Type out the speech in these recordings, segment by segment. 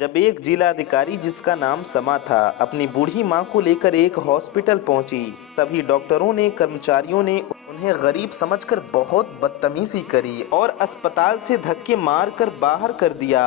जब एक जिलाधिकारी जिसका नाम समा था अपनी बूढ़ी मां को लेकर एक हॉस्पिटल पहुंची। सभी डॉक्टरों ने, कर्मचारियों ने उन्हें गरीब समझकर बहुत बदतमीजी करी और अस्पताल से धक्के मार कर बाहर कर दिया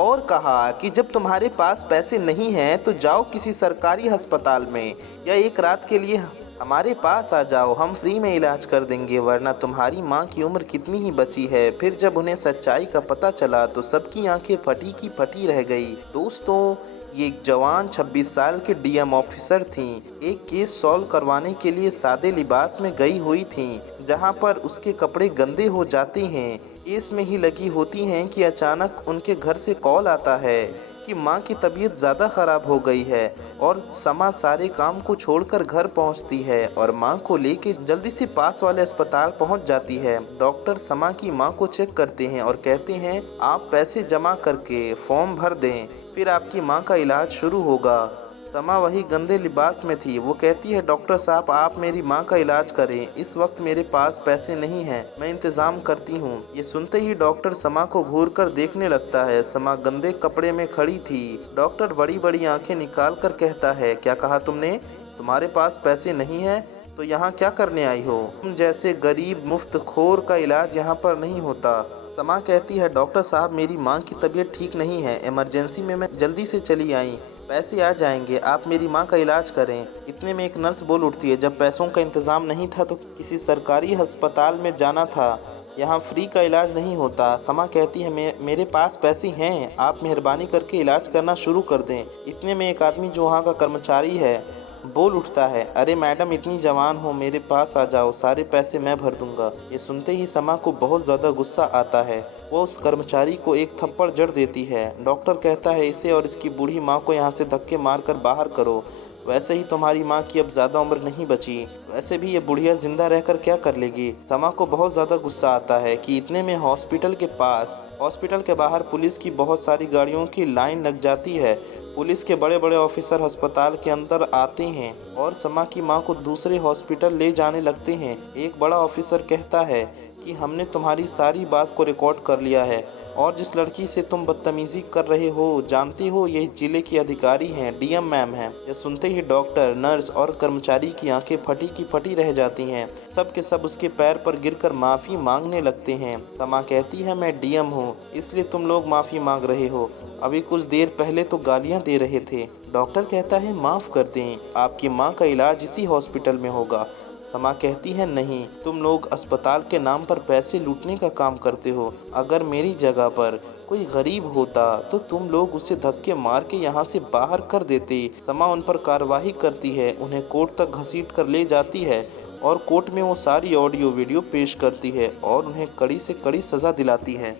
और कहा कि जब तुम्हारे पास पैसे नहीं हैं तो जाओ किसी सरकारी अस्पताल में या एक रात के लिए हमारे पास आ जाओ, हम फ्री में इलाज कर देंगे, वरना तुम्हारी माँ की उम्र कितनी ही बची है। फिर जब उन्हें सच्चाई का पता चला तो सबकी आंखें फटी की फटी रह गई। दोस्तों, ये एक जवान 26 साल के डीएम ऑफिसर थीं। एक केस सॉल्व करवाने के लिए सादे लिबास में गई हुई थीं, जहां पर उसके कपड़े गंदे हो जाते हैं। केस में ही लगी होती हैं कि अचानक उनके घर से कॉल आता है कि माँ की तबीयत ज़्यादा ख़राब हो गई है और समा सारे काम को छोड़कर घर पहुंचती है और माँ को लेके जल्दी से पास वाले अस्पताल पहुंच जाती है। डॉक्टर समा की माँ को चेक करते हैं और कहते हैं आप पैसे जमा करके फॉर्म भर दें, फिर आपकी माँ का इलाज शुरू होगा। समा वही गंदे लिबास में थी। वो कहती है डॉक्टर साहब आप मेरी माँ का इलाज करें, इस वक्त मेरे पास पैसे नहीं हैं, मैं इंतज़ाम करती हूँ। ये सुनते ही डॉक्टर समा को घूर कर देखने लगता है। समा गंदे कपड़े में खड़ी थी। डॉक्टर बड़ी बड़ी आंखें निकाल कर कहता है क्या कहा तुमने? तुम्हारे पास पैसे नहीं हैं तो यहाँ क्या करने आई हो? तुम जैसे गरीब मुफ्त खोर का इलाज यहाँ पर नहीं होता। समा कहती है डॉक्टर साहब मेरी माँ की तबीयत ठीक नहीं है, इमरजेंसी में मैं जल्दी से चली आई, पैसे आ जाएंगे, आप मेरी माँ का इलाज करें। इतने में एक नर्स बोल उठती है जब पैसों का इंतज़ाम नहीं था तो किसी सरकारी अस्पताल में जाना था, यहाँ फ्री का इलाज नहीं होता। समा कहती है मेरे पास पैसे हैं, आप मेहरबानी करके इलाज करना शुरू कर दें। इतने में एक आदमी जो वहाँ का कर्मचारी है बोल उठता है अरे मैडम इतनी जवान हो, मेरे पास आ जाओ, सारे पैसे मैं भर दूंगा। ये सुनते ही समा को बहुत ज़्यादा गुस्सा आता है। वो उस कर्मचारी को एक थप्पड़ जड़ देती है। डॉक्टर कहता है इसे और इसकी बूढ़ी माँ को यहाँ से धक्के मार कर बाहर करो। वैसे ही तुम्हारी माँ की अब ज़्यादा उम्र नहीं बची, वैसे भी ये बुढ़िया जिंदा रहकर क्या कर लेगी। समा को बहुत ज़्यादा गुस्सा आता है कि इतने में हॉस्पिटल के बाहर पुलिस की बहुत सारी गाड़ियों की लाइन लग जाती है। पुलिस के बड़े बड़े ऑफिसर अस्पताल के अंदर आते हैं और समा की मां को दूसरे हॉस्पिटल ले जाने लगते हैं। एक बड़ा ऑफिसर कहता है कि हमने तुम्हारी सारी बात को रिकॉर्ड कर लिया है और जिस लड़की से तुम बदतमीजी कर रहे हो जानते हो यही जिले की अधिकारी हैं, डीएम मैम हैं। यह सुनते ही डॉक्टर, नर्स और कर्मचारी की आंखें फटी की फटी रह जाती हैं। सब के सब उसके पैर पर गिरकर माफ़ी मांगने लगते हैं। समा कहती है मैं डीएम हूँ इसलिए तुम लोग माफ़ी मांग रहे हो, अभी कुछ देर पहले तो गालियाँ दे रहे थे। डॉक्टर कहता है माफ़ कर दें, आपकी माँ का इलाज इसी हॉस्पिटल में होगा। समा कहती है नहीं, तुम लोग अस्पताल के नाम पर पैसे लूटने का काम करते हो। अगर मेरी जगह पर कोई गरीब होता तो तुम लोग उसे धक्के मार के यहाँ से बाहर कर देते। समा उन पर कार्रवाई करती है, उन्हें कोर्ट तक घसीट कर ले जाती है और कोर्ट में वो सारी ऑडियो वीडियो पेश करती है और उन्हें कड़ी से कड़ी सज़ा दिलाती है।